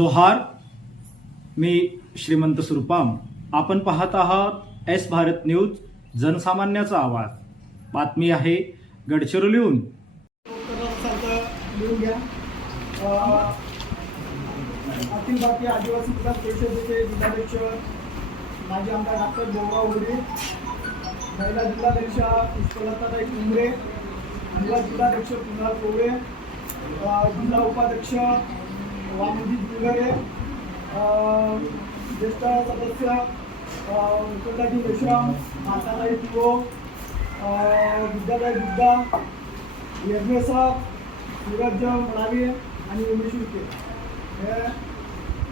जोहार मी श्रीमंत सुरपाम. आपण पाहत आहात एस भारत न्यूज जनसामान्याचा आवाज. बातमी आहे गडचिरोलीहून लिहून घ्या अखिल भारतीय आदिवासी विकास परिषदेचे जिल्हाध्यक्ष माजी आमदार डॉक्टर बोबा उर्डे महिला जिल्हाध्यक्षा पुष्पलताताई कुंबरे महिला जिल्हाध्यक्ष कुणाल कोवळे जिल्हा उपाध्यक्ष वामजी दुलरे ज्येष्ठ सदस्य अं, मुकुंदाजी मेश्राम माताताई पिओ विद्यालय यज्ञ यज्ञसार सूरज म्हणावे आणि उमेश उके हे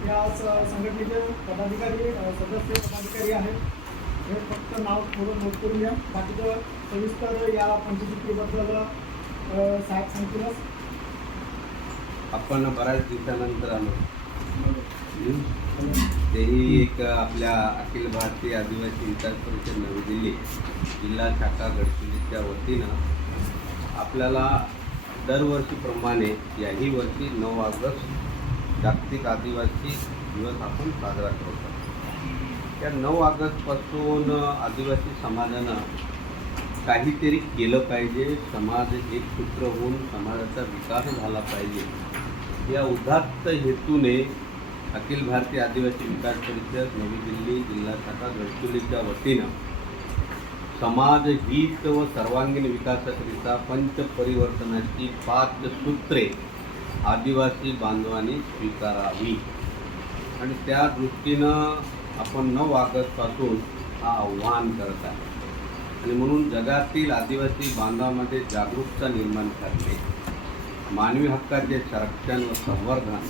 या स- संघटनेचे पदाधिकारी सदस्य पदाधिकारी आहेत. हे फक्त नाव थोडं नोट करून घ्या. बाकीचं सविस्तर या पंचसूत्रीबद्दल साहेब सांगतीलच. आपण बऱ्याच दिवसानंतर आलो. तेही एक आपल्या अखिल भारतीय आदिवासी विकास परिषद नवी दिल्ली जिल्हा शाखा गडचिरोलीच्या वतीनं आपल्याला दरवर्षीप्रमाणे याही वर्षी नऊ ऑगस्ट जागतिक आदिवासी दिवस आपण साजरा करतो. त्या नऊ ऑगस्टपासून आदिवासी समाजानं काहीतरी केलं पाहिजे. समाज एक सूत्र होऊन समाजाचा विकास झाला पाहिजे. या उदात्त हेतूने अखिल भारतीय आदिवासी विकास परिषद नवी दिल्ली जिल्हा शाखा गडचिरोलीच्या वतीनं समाज हित व सर्वांगीण विकासाकरिता पंचपरिवर्तनाची पाच सूत्रे आदिवासी बांधवांनी स्वीकारावी. आणि त्या दृष्टीनं आपण नऊ ऑगस्टपासून हा आव्हान करत आहे. आणि म्हणून जगातील आदिवासी बांधवामध्ये जागरूकता निर्माण करणे मानवी हक्काचे संरक्षण व संवर्धन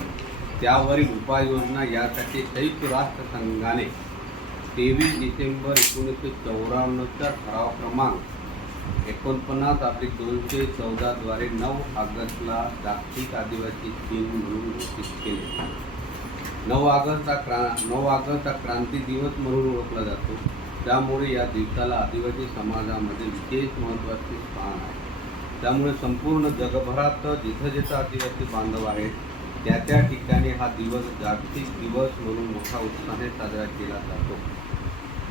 त्यावरील उपाययोजना यासाठी संयुक्त राष्ट्र संघाने तेवीस डिसेंबर एकोणीसशे चौऱ्याण्णवचा ठराव क्रमांक एकोणपन्नास आपली दोनशे चौदाद्वारे नऊ ऑगस्टला जागतिक आदिवासी दिन म्हणून घोषित केले. नऊ ऑगस्ट हा क्रा नऊ ऑगस्ट हा क्रांती दिवस म्हणून ओळखला जातो. त्यामुळे या दिवसाला आदिवासी समाजामध्ये विशेष महत्त्वाचे स्थान आहे. त्यामुळे संपूर्ण जगभरात जिथं जिथं आदिवासी बांधव आहेत त्या त्या ठिकाणी हा दिवस जागतिक दिवस म्हणून मोठा उत्साहाने साजरा केला जातो.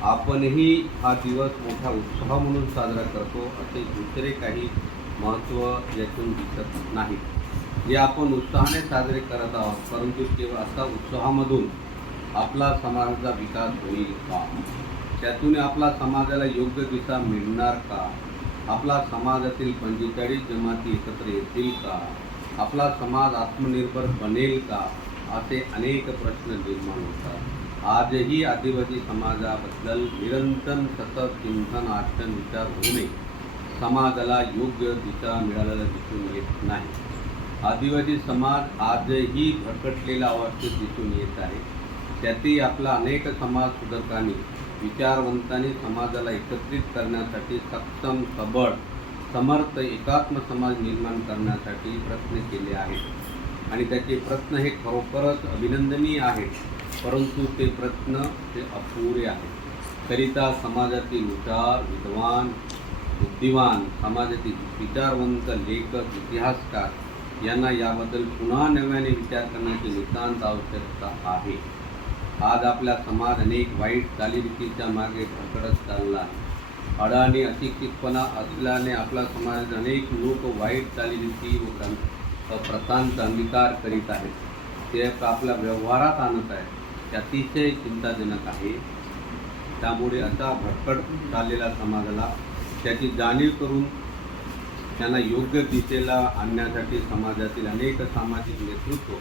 आपणही हा दिवस मोठा उत्साह म्हणून साजरा करतो असे दुसरे काही महत्त्व यातून दिसत नाही. जे आपण उत्साहाने साजरे करत आहोत परंतु केवळ असा उत्साहामधून आपला समाजाचा विकास होईल का? त्यातून आपला समाजाला योग्य दिशा मिळणार का? आपला समाजातील पंचेचाळीस जमाती एकत्र येतील का? आपला समाज आत्मनिर्भर बनेल का? असे अनेक प्रश्न निर्माण होतात. आजही आदिवासी समाजाबद्दल निरंतर सतत चिंतन आचरण विचार होणे समाजाला योग्य दिशा मिळालेला दिसून येत नाही. आदिवासी समाज आजही भरकटलेला अवस्थेत दिसून येत आहे. त्यातही आपला अनेक समाज सुधारकांनी विचारवंतांनी समाजाला एकत्रित करण्यासाठी सक्षम सबळ समर्थ एकात्म समाज निर्माण करण्यासाठी प्रयत्न केले आहेत. आणि त्याचे प्रयत्न हे खरोखरच अभिनंदनीय आहेत परंतु ते प्रयत्न ते अपुरे आहेत. करिता समाजातील विचार विद्वान बुद्धिवान समाजातील विचारवंत लेखक इतिहासकार यांना याबद्दल पुन्हा नव्याने विचार करण्याची नितांत आवश्यकता आहे. आज आपला समाज अनेक वाईट चालीरीतीच्या मागे भरकडत चालला आहे. अडाणी अशिक्षितपणा असल्याने आपला समाज अनेक लोक वाईट चालीरीती व प्रथांचा अंगीकार करीत आहेत. ते आपल्या व्यवहारात आणत आहेत. ते अतिशय चिंताजनक आहे. त्यामुळे असा भरकट चाललेला समाजाला त्याची जाणीव करून त्यांना योग्य दिशेला आणण्यासाठी समाजातील अनेक सामाजिक नेतृत्व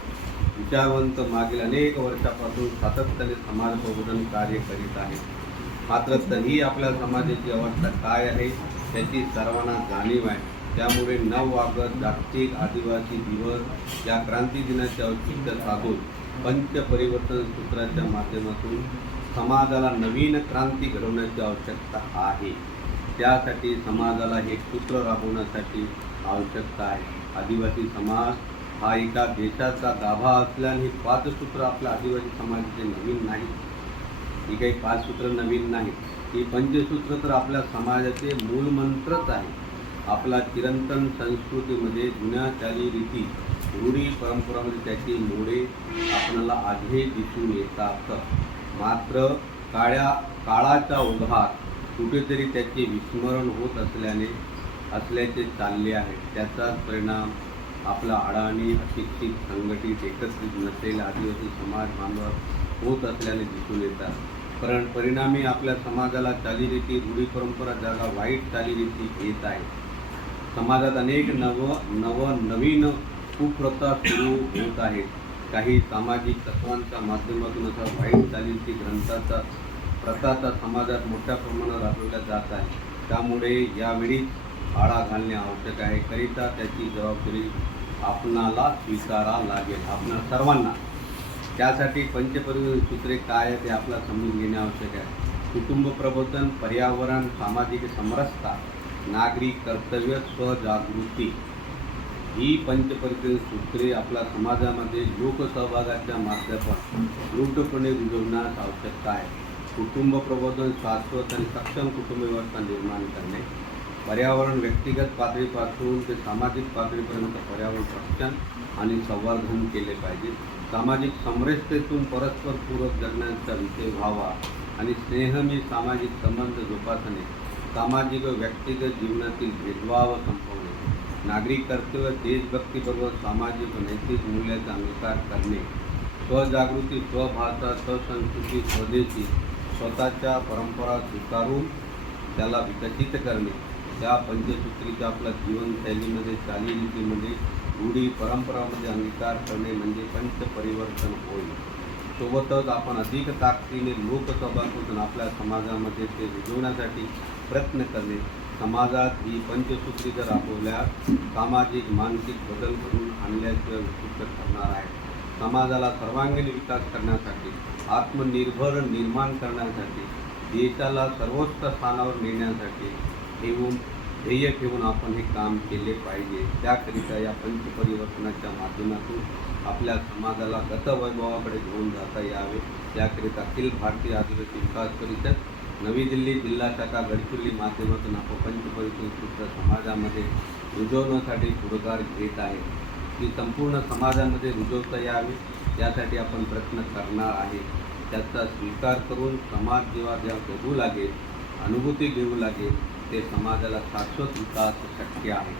विचारवंत मागील अनेक वर्षापासून सातत्याने समाज प्रबोधन कार्य करीत आहेत. मात्र तरीही आपल्या समाजाची अवस्था काय आहे त्याची सर्वांना जाणीव आहे. त्यामुळे नऊ ऑगस्ट जागतिक आदिवासी दिवस या क्रांती दिनाचे औचित्य साधून पंचपरिवर्तन सूत्राच्या माध्यमातून समाजाला नवीन क्रांती घडवण्याची आवश्यकता आहे. त्यासाठी समाजाला हे सूत्र राबवण्यासाठी आवश्यकता आहे. आदिवासी समाज हा एका देशाचा गाभा असल्याने पाच सूत्र आपल्या आदिवासी समाजाचे नवीन नाही. ही काही पाच सूत्र नवीन नाही. ही पंचसूत्र तर आपल्या समाजाचे मूलमंत्रच आहे. आपला चिरंतन संस्कृतीमध्ये जुन्या चालीरीती रूढी परंपरामध्ये त्याची मोडे आपल्याला आजही दिसून येतात. मात्र काळ्या काळाच्या ओघात कुठेतरी त्याचे विस्मरण होत असल्याने असल्याचे चालले आहे. त्याचाच परिणाम आपला अडाणी अशिक्षित संघटित एकत्रित नसेल आदिवासी समाज बांधव होत असल्याने दिसून येतात. कारण परिणामी आपल्या समाजाला चालीरीती रूढी परंपरा जागा वाईट चालीरीती येत आहे. समाजात अनेक नव नव नवीन कुप्रथा सुरू होत आहेत. काही सामाजिक तत्वांच्या माध्यमातून असा वाईट चालीरीती ग्रंथाचा प्रथाचा समाजात मोठ्या प्रमाणात राबवल्या जात आहे. त्यामुळे यावेळी आळा घालणे आवश्यक आहे. करिता त्याची जबाबदारी आपणाला स्वीकारा लागेल. आपणा सर्वांना. त्यासाठी पंचपरिवहन सूत्रे काय आहे ते आपला समजून घेणे आवश्यक आहे. कुटुंब प्रबोधन पर्यावरण सामाजिक समरसता नागरिक कर्तव्य स्वजागृती ही पंचपरिवर्तन सूत्रे आपल्या समाजामध्ये लोकसहभागाच्या माध्यमातून दृढपणे रुजवण्यास आवश्यकता आहे. कुटुंब प्रबोधन शाश्वत आणि सक्षम कुटुंब व्यवस्था निर्माण करणे पर्यावरण व्यक्तिगत पातळीपासून ते सामाजिक पातळीपर्यंत पर्यावरण रक्षण आणि संवर्धन केले पाहिजे. सामाजिक समरसतेतून परस्पर पूरक जगण्याचा विषय व्हावा आणि स्नेहमी सामाजिक संबंध जोपासणे सामाजिक व व्यक्तिगत जीवनातील भेदभाव संपवणे नागरिक कर्तव्य देशभक्तीबरोबर सामाजिक व नैतिक मूल्याचा अंगीकार करणे स्वजागृती स्वभाषा स्वसंस्कृती स्वदेशी स्वतःच्या परंपरा स्वीकारून त्याला विकसित करणे. त्या पंचसूत्रीच्या आपल्या जीवनशैलीमध्ये चालीरीतीमध्ये रूढी परंपरामध्ये अंगीकार करणे म्हणजे पंचपरिवर्तन होईल सोबतच आपण अधिक ताकदीने लोकसभातून आपल्या समाजामध्ये ते रुजवण्यासाठी प्रयत्न करणे. समाजात ही पंचसूत्री जर राबवल्यास सामाजिक मानसिक बदल घडून आणल्याशिवाय विशिष्ट ठरणार आहे. समाजाला सर्वांगीण विकास करण्यासाठी आत्मनिर्भर निर्माण करण्यासाठी देशाला सर्वोच्च स्थानावर नेण्यासाठी ठेवून ध्येय ठेवून आपण हे काम केले पाहिजे. त्याकरिता या पंचपरिवर्तनाच्या माध्यमातून आपल्या समाजाला गतवैभवाकडे घेऊन जाता यावे. त्याकरिता अखिल भारतीय आदिवासी विकास परिषद नवी दिल्ली जिल्हा शाखा गडचिरोली माध्यमातून आपण पंचपरिवर्तन समाजामध्ये रुजवण्यासाठी पुढाकार घेत आहे. ती संपूर्ण समाजामध्ये रुजवता यावी. त्यासाठी आपण प्रयत्न करणार आहे. त्याचा स्वीकार करून समाज जेव्हा जेव्हा बघू लागेल अनुभूती घेऊ लागेल ते समाजाला शाश्वत विकास शक्य आहे.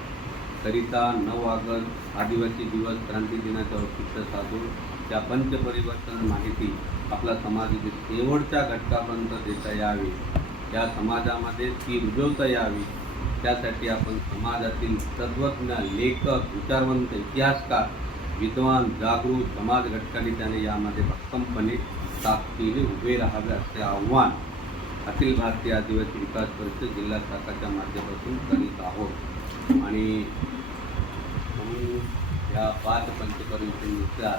करिता नऊ ऑगस्ट आदिवासी दिवस क्रांती दिनाच्या औचित्य साधून त्या पंचपरिवर्तन माहिती आपला समाजातील शेवटच्या घटकापर्यंत देता यावी. या समाजामध्ये ती रुजवता यावी. त्यासाठी आपण समाजातील तत्वज्ञ लेखक विचारवंत इतिहासकार विद्वान जागृत समाज घटकांनी त्याने यामध्ये भक्कमपणे ताकदीने उभे राहावे असे आव्हान अखिल भारतीय आदिवासी विकास परिषद जिल्हा शाखाच्या माध्यमातून करीत आहोत. आणि म्हणून या पाच पंचपरिवर्तनानुसार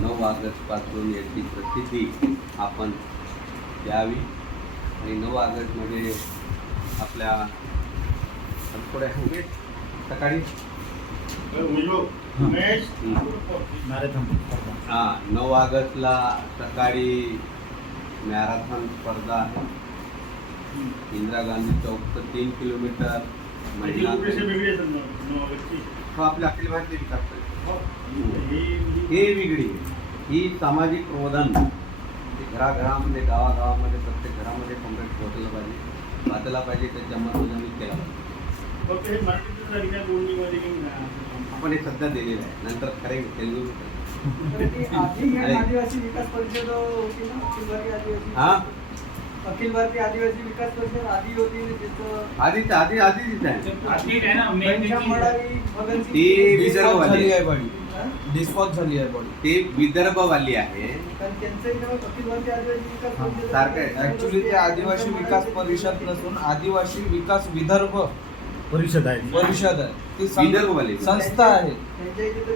नऊ ऑगस्टपासून याची प्रसिद्धी आपण द्यावी. आणि नऊ ऑगस्टमध्ये आपल्या थोड्या सकाळी हां. नऊ ऑगस्टला सकाळी मॅरेथॉन स्पर्धा आहे. इंदिरा गांधी चौकचं तीन किलोमीटर महिला हो आपल्या अखिल भारतीय विकास परिषद. हे वेगळी. ही सामाजिक प्रबोधन. ते घराघरामध्ये गावागावामध्ये प्रत्येक घरामध्ये कॉम्प्लेट पोहोचलं पाहिजे. वाचला पाहिजे त्याच्या अंमलबजावणी केला पाहिजे. आपण हे सध्या दिलेलं आहे. नंतर खरे तेलगू आधी ही आदिवासी विकास परिषद होती ना अखिल भारतीय आदिवासी हा? अखिल भारतीय आदिवासी विकास परिषद आधी होती ना तिथं आधी घनश्यामवाडी, भगतसिंग ती विदर्भवाली झाली आहे बॉडी हा? डिस्पॉच झाली आहे बॉडी ते विदर्भवाली आहे. सारखं आहे. ऍक्च्युली ते आदिवासी विकास परिषद नसून आदिवासी विकास विदर्भ. परिषद आहे परिषद आहे ती सं- विदर्भवाली. संस्था आहे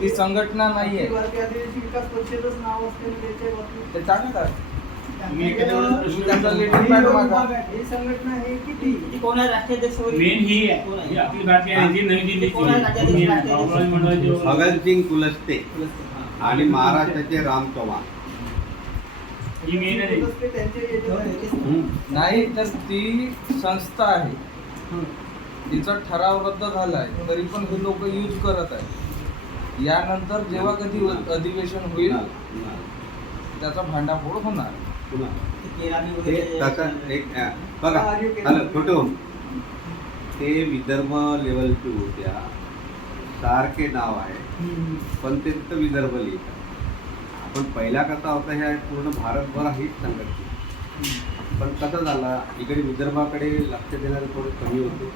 ती संघटना नाही अखिल आहे भारतीय आदिवासी विकास परिषदच नाव असते ना त्याच्या बाबतीत. ते तुम्ही तुम्ही त्यांचा ही संघटना आहे किती ती कोण आहे राष्ट्राध्यक्ष वगैरे? मेन ही कोण आहे ही आहे? अखिल भारतीय आहे जी नवी दिल्लीची कोण आहे राज्याध्यक्ष? आहे. राज्याध्यक्ष? बाबुराव मंडळाचे भगतसिंग कुलस्ते. आणि महाराष्ट्राचे राम चव्हाण ही मेन आहे ते त्यांच्या याच्यात तेच आहे. ना. नाही तर ती संस्था आहे तिचा ठराव रद्द झालाय तरी पण हे लोक यूज करत आहेत. यानंतर जेव्हा कधी अधिवेशन होईल त्याचा भांडाफोड होणार. ते वगैरे तसं एक अं, बघा हॅलो छोटू ते विदर्भ लेवलचे होत्या. सारखे नाव आहे पण ते तर विदर्भ लिहितात. पण पहिला कसा होता ह्या पूर्ण भारतभर हीच संघटना पण कसं झालं? इकडे विदर्भाकडे लक्ष देणारे थोडे कमी होते.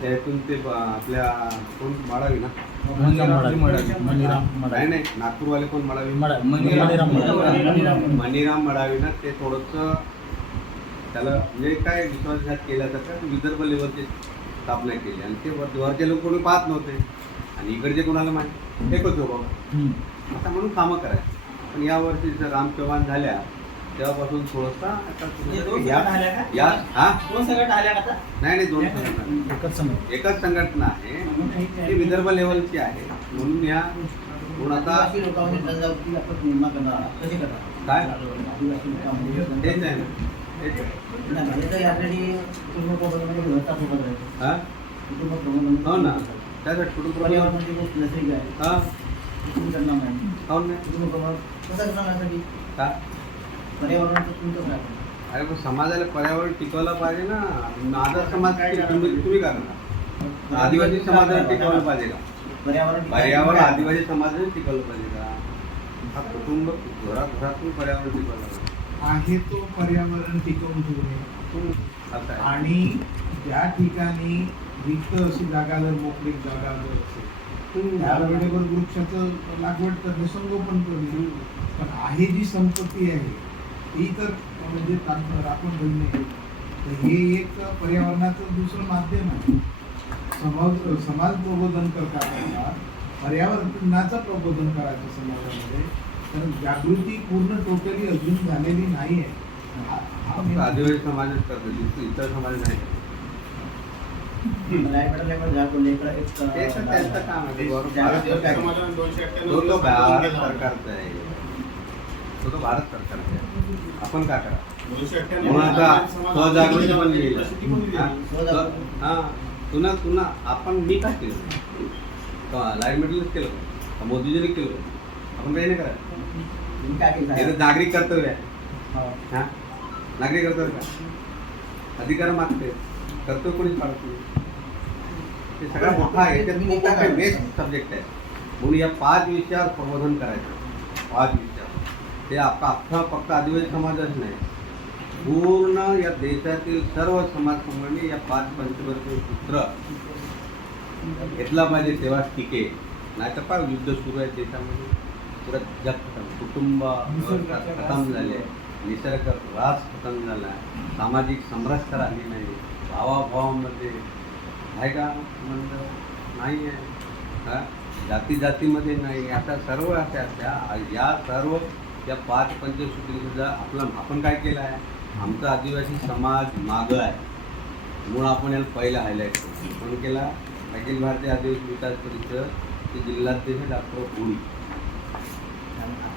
त्यातून ते आपल्या कोण? माळावी ना. नाही नाही नागपूरवाले कोण? माळावी मणिराम मडावी. ना? ते थोडंसं त्याला म्हणजे काय विश्वासघात केल्यासारखं ते विदर्भ लेवलची स्थापना केली. आणि ते वर- वरचे लोक कोणी पाहत नव्हते. आणि इकडचे कोणाला माहिती? एकच बाबा आता म्हणून कामं करायचं. पण या वर्षी जर राम चव्हाण झाल्या तेव्हापासून थोडंसं आता या संघटना आल्या का? या हा? दोन संघटना आल्या का आता? नाही नाही दोन संघटना एकच संघटना आहे ती विदर्भ लेवलची आहे. म्हणून या म्हणून आता आदिवासी लोकांमध्ये जनजागृती आपण निर्माण करणार आहात. कशी करणार काय? आदिवासी लोकांमध्ये तेच आहे. ना तेच आहे. नाही, म्हणजे कुटुंब प्रबंधनामध्ये व्यवस्था सोबत. हा? कुटुंब प्रबंधन हो ना. त्यासाठी कुटुंब खूप नैसर्गिक आहे. हा. कुटुंब करणार नाही. हो ना. कुटुंब प्रबंधन कसं करणार यासाठी का पर्यावरणाचं तुमचं काय अरे पण समाजाला पर्यावरण टिकवलं पाहिजे ना. माझा समाज तुम्ही तुम्ही करणार? आदिवासी समाजाला टिकवलं पाहिजे का? पर्यावरण पर्यावरण आदिवासी समाजाने टिकवलं पाहिजे का? हा कुटुंब घरात घरातून पर्यावरण टिकवलं पाहिजे. आहे तो पर्यावरण टिकवून ठेवणे आणि त्या ठिकाणी रिक्त अशी जागा जर मोकळी जागा जर असेल त्या वेळेवर वृक्षाचं लागवड करणे संगोपन करणे. पण आहे जी संपत्ती आहे ती तर म्हणजे राखून ठेवणे तर हे एक पर्यावरणाचं दुसरं माध्यम आहे. समाज समाज प्रबोधन करता पर्यावरणाचं प्रबोधन करायचं समाजामध्ये तर जागृती पूर्ण टोटली अजून झालेली नाही आहे हा- हा आदिवासी समाजच करतो इतर- समाज नाही. भारत सरकार- तो तो भारत सरकारचा आहे. तो तो भारत सरकारचा आहे. आपण काय करा? म्हणून आता स्वजागृती पण लिहिलं हा? हा तुला तुला आपण मी काय केलं? लाइट मेटलच केलं का? मोदीजीने केलं? आपण काही नाही करा काय नागरिक कर्तव्य आहे. हो. नागरिक कर्तव्य का? अधिकार मागते. कर्तव्य कोणीच पाडत नाही ते सगळा मोठा आहे. ते खूप मोठा बेस्ट सब्जेक्ट आहे. म्हणून या पाच विषयावर प्रबोधन करायचं. पाच विषयावर ते आपला अख्खा फक्त आदिवासी समाजच नाही. पूर्ण या देशातील सर्व समाज समूहांनी या पाच पंचवर्षीय सूत्र घेतला पाहिजे तेव्हा टिके. नाही तर काय युद्ध सुरू आहे देशामध्ये. पुरत जग खतम कुटुंब खतम झाले निसर्ग ऱ्हास खतम झाला आहे. सामाजिक समरसता राहिली नाही. भावाभावामध्ये आहे का म्हणलं नाही आहे. जाती जातीमध्ये नाही. आता सर्व अशा त्या या सर्व त्या पाच पंचसूत्रीसुद्धा आपलं आपण काय केलं आहे? आमचा आदिवासी समाज मागं आहे. म्हणून आपण याला पहिला हायलाईट करतो कोण केला अखिल भारतीय आदिवासी विकास परिषद ते जिल्हाध्यक्ष डॉक्टर भोळी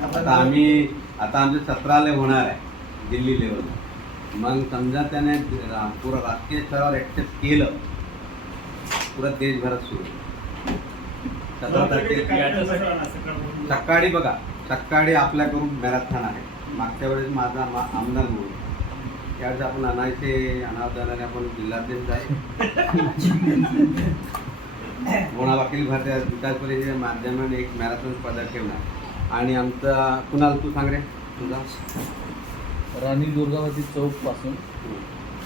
आता आम्ही आता आमचे सत्रालय होणार आहे दिल्ली लेवलला मग समजा त्याने पुरा पुरं राष्ट्रीय स्तरावर ॲक्सेप्ट केलं पुरा देशभरात सुरू. सकाळी बघा. सकाळी आपल्याकडून मॅरेथॉन आहे. मागच्या वेळेस माझा मा आमदार म्हणून. त्यावेळेस आपण अनायचे अनावधानाने आपण जिल्हाध्यक्ष आहे. म्हणून अखिल भारतीय विकास परिषदेच्या माध्यमाने एक मॅरेथॉन स्पर्धा ठेवणार. आणि आमचा कुणाल तू सांग रे. तुझा? राणी दुर्गावती चौकपासून.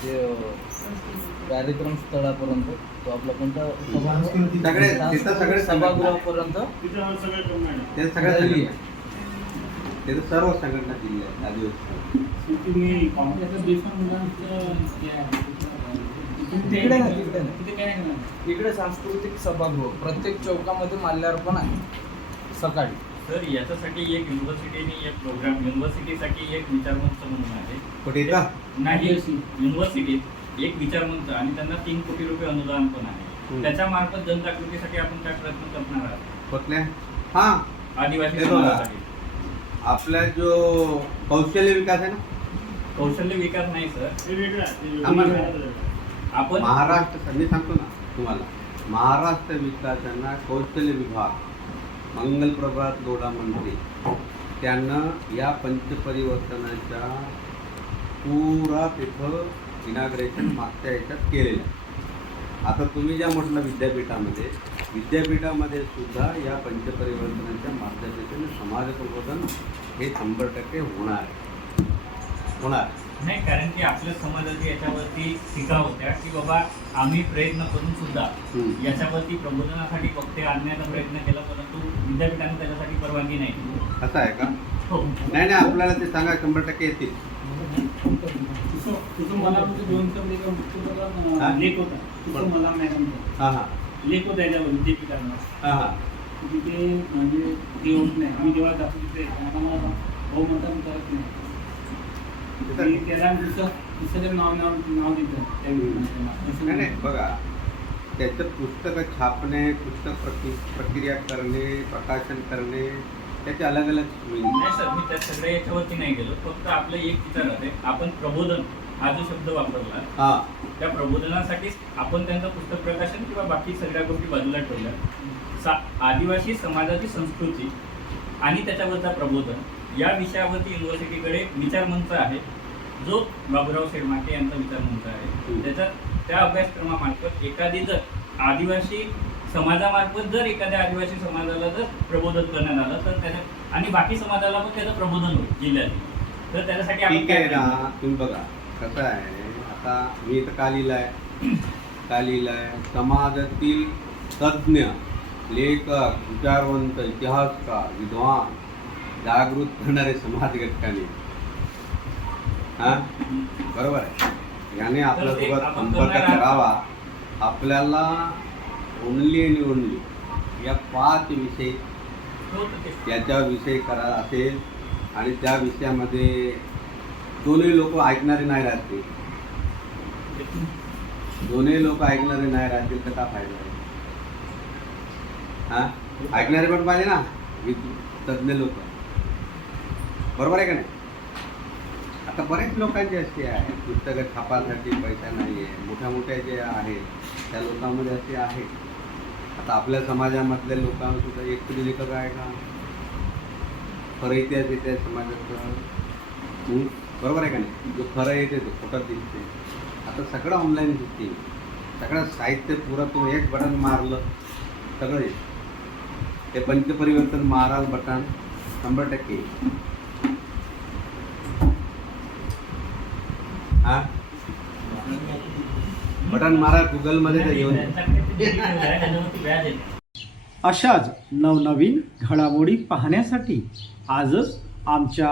ते कार्यक्रम स्थळापर्यंत. तो आपला कोणता? सगळे सगळे सभागृहापर्यंत. ते सगळ्या रॅली संघटना ते तर सर्व संघटना आदिवासी तुम्ही काँग्रेसचं बेसन तिकडे नाही, तिकडे नाही. इकडे सांस्कृतिक सभागृह प्रत्येक चौकामध्ये माल्यार्पण आहे. सकाळी. सर याच्यासाठी एक युनिव्हर्सिटीने एक प्रोग्राम युनिव्हर्सिटीसाठी एक विचारमंच म्हणून आहे. कुठे येतं नाही युनिव्हर्सिटीत एक विचारमंच आणि त्यांना तीन कोटी रुपये अनुदान पण आहे. हम्म. त्याच्या मार्फत जनजागृतीसाठी आपण काय प्रयत्न करणार आहात? हा. आदिवासी. समाजासाठी. आपला जो कौशल्य विकास आहे ना? कौशल्य विकास नाही सर. आम्हाला- आपण महाराष्ट्र मी सांगतो ना तुम्हाला. महाराष्ट्र विकासाना कौशल्य विभाग मंगलप्रभात लोढा मंत्री त्यानं या पंचपरिवर्तनाच्या पुरा तिथं इनाग्रेशन मागच्या याच्यात केलेलं आहे. आता तुम्ही ज्या म्हटलं विद्यापीठामध्ये विद्यापीठामध्ये सुद्धा या पंचपरिवर्तनाच्या माध्यमातून समाज प्रबोधन हे शंभर टक्के होणार. होणार. नाही कारण की आपल्या समाजाची याच्यावरती टीका होत्या की बाबा आम्ही प्रयत्न करून सुद्धा. याच्यावरती प्रबोधनासाठी वक्ते आणण्याचा प्रयत्न केला परंतु विद्यापीठाने त्याच्यासाठी परवानगी नाही. असं आहे का? हो. नाही नाही आपल्याला ते सांगा शंभर टक्के येतील. तुझं मला म्हणजे दोन हा? लेख होता. तुझं मला मॅडम हां हां. लेख होता याच्यावर विद्यापीठाला हां हां. तिथे म्हणजे हे होत नाही. आम्ही जेव्हा जातो तिथे आम्हाला भाऊ म्हणतात करत नाही. त्याला दुसरं दुसरं नाव नाव नाव देतं. नाही नाही. बघा. त्याचं पुस्तकं छापणे पुस्तक प्रक्रि प्रक्रिया करणे प्रकाशन करणे त्याचे अलग अलग. नाही सर मी त्या सगळ्या याच्यावरती नाही गेलो. फक्त आपलं एक विचार आहे. आपण प्रबोधन हा जो शब्द वापरला हां. त्या प्रबोधनासाठीच आपण त्यांचं पुस्तक प्रकाशन किंवा बाकी सगळ्या गोष्टी बाजूला ठेवल्या. सा आदिवासी समाजाची संस्कृती आणि त्याच्यावरचा प्रबोधन या विषयावरती युनिव्हर्सिटीकडे विचारमंच आहे. जो बाबुराव शेडमाके यांचा विचारमंच आहे. त्याच्यात त्या अभ्यासक्रमामार्फत एखादी जर आदिवासी समाजामार्फत जर एखाद्या आदिवासी समाजाला जर प्रबोधन करण्यात आलं तर त्याच्या आणि बाकी समाजाला पण त्याचं प्रबोधन होईल जिल्ह्यात. तर त्याच्यासाठी आपण बघा. कसं आहे. आता मी इथं का लिहिलं आहे का लिहिलं आहे समाजातील तज्ज्ञ लेखक विचारवंत इतिहासकार विद्वान जागृत करणारे समाज घटकांनी हां? बरोबर आहे. याने आपल्यासोबत संपर्क. करावा. आपल्याला ओनली आणि ओनली या पाच विषय हो, तर ते- याच्या विषय करा असेल आणि त्या विषयामध्ये दोन्ही लोक ऐकणारे नाही राहतील. दोन्ही लोक ऐकणारे नाही राहतील तर का फायदा आहे? हा? ऐकणारे पण पाहिजे ना तज्ज्ञ लोक. बरोबर आहे का नाही? आता बरेच लोकांचे असे आहे पुस्तकं छापासाठी पैसा नाही आहे मोठ्या मोठ्या जे आहेत त्या लोकांमध्ये असे आहेत. आता आपल्या समाजामधल्या लोकांसुद्धा एक तरी लेखक आहे का? खरं इतिहास इतिहास समाजाचं बरोबर आहे का नाही? जो खरं येते तो खोटं दिसते आता सगळं ऑनलाईन दिसते सगळं साहित्य पुरा तुम्ही एक बटन मारलं सगळं येतं ते पंचपरिवर्तन महाराज बटन शंभर टक्के. हा? बटन मारा गुगलमध्ये येऊन अशाच नवनवीन घडामोडी पाहण्यासाठी आजच आमच्या